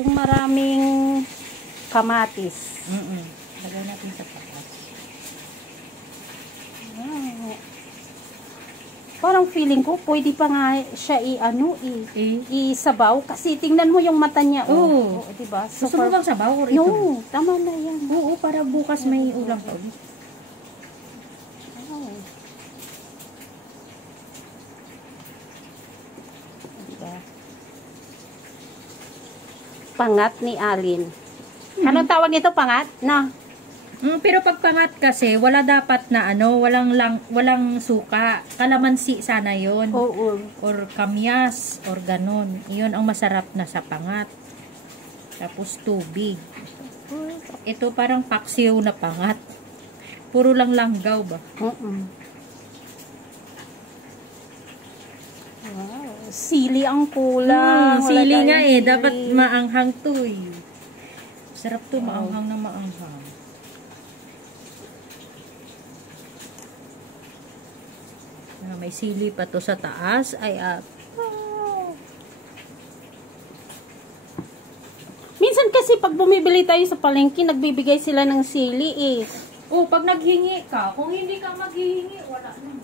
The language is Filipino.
Yung maraming kamatis. Lagay natin sa taas. Wow. Parang feeling ko, pwede pa nga siya isabaw. Kasi tingnan mo yung mata niya. Oo. Diba? Gusto mo bang sabaw or ito? No, tama na yan. Oo, para bukas may ulam pa ulit. Wow. Diba? Pangat ni Alin. Anong tawag nito, pangat? Na? Pero pag pangat kasi, wala dapat na walang suka. Kalamansi sana yon. Oo. Or kamyas, or ganon. Iyon ang masarap na sa pangat. Tapos tubig. Ito parang paksiw na pangat. Puro lang langgaw ba? Wow. Sili ang kulang. Sili nga dapat maanghang to Sarap to, maanghang na maanghang. May sili pa to sa taas. Minsan kasi pag bumibili tayo sa palengke, nagbibigay sila ng sili pag naghingi ka, kung hindi ka maghihingi, wala naman.